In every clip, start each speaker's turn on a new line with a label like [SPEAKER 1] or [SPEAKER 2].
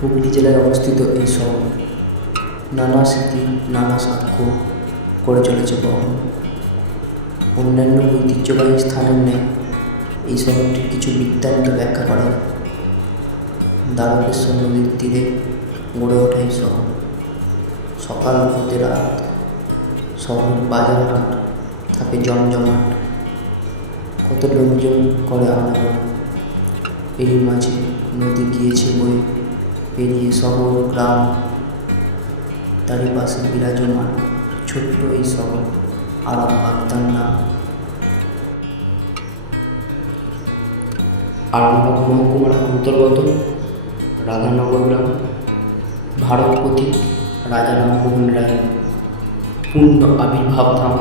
[SPEAKER 1] হুগলি জেলায় অবস্থিত এই শহর নানা স্মৃতি, নানা সাক্ষ্য করে চলেছে অন্যান্য ঐতিহ্যবাহী স্থানের ন্যায় এই শহরটির কিছু বৃত্তান্ত ব্যাখ্যা করা। যায়। দ্বারকেশ্বর নদীর তীরে গড়ে ওঠে এই শহর সকাল হতে রাত শহরের বাজার হাট থাকে জমজমাট। কত লোকজন করে আনাগোনা এর মাঝে শহর গ্রাম তারই পাশে বিরাজমান ছোট্ট এই শহর আরব বাগদার নাম। আরামবাগ মহকুমার অন্তর্গত রাধানগর গ্রাম ভারতপতি রাজা রামমোহন রায়। পূর্ণ আবির্ভাব ধাম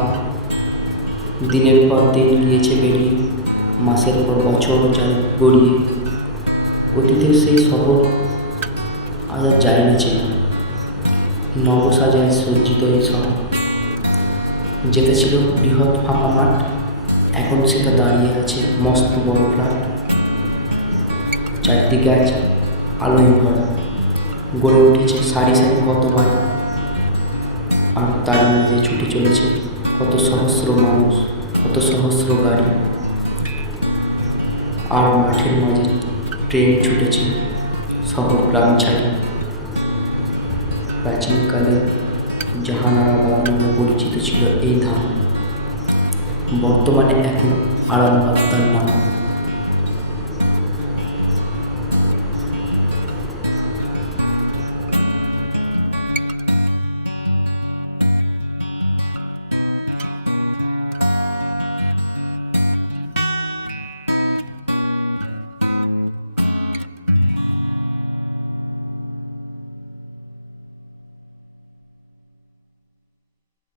[SPEAKER 1] দিনের পর দিন গিয়েছে বেরিয়ে, মাসের পর বছর যায় গড়িয়ে। অতীতের সেই শহর আজ আর যায় না চেনা নবসাজায় সজ্জিত এই যেটা ছিল বৃহৎ ফাঁকা মাঠ এখন সেটা দাঁড়িয়ে আছে মস্ত বড় ফ্ল্যাট চারদিকে আছে আলোয় ভরা, গড়ে উঠেছে সারি সারি কত আর তার মধ্যে ছুটে চলেছে কত সহস্র মানুষ, কত সহস্র গাড়ি। আর মাঠের মধ্যে ট্রেন ছুটেছে শহর গ্রাম ছাড়া প্রাচীনকালে জাহানারা পরিচিত ছিল এই ধাম। বর্তমানে এখন নাম